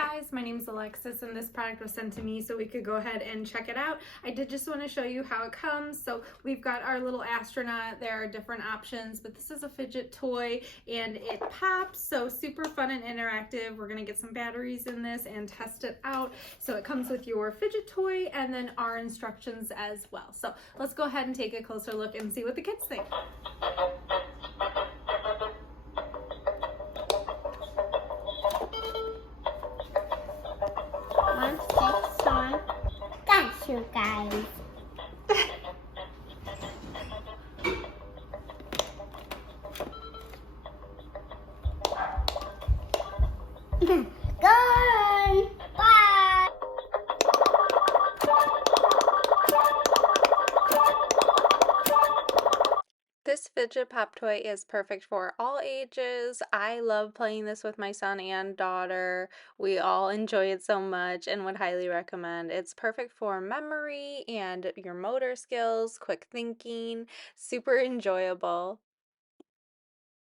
guys, my name is Alexis and this product was sent to me so we could go ahead and check it out. I did just want to show you how it comes. So we've got our little astronaut. There are different options, but this is a fidget toy and it pops, so super fun and interactive. We're going to get some batteries in this and test it out. So it comes with your fidget toy and then our instructions as well. So let's go ahead and take a closer look and see what the kids think. One, six, one. Got you guys. Gone. Bye. This fidget pop toy is perfect for all ages. I love playing this with my son and daughter. We all enjoy it so much and would highly recommend. It's perfect for memory and your motor skills, quick thinking, super enjoyable.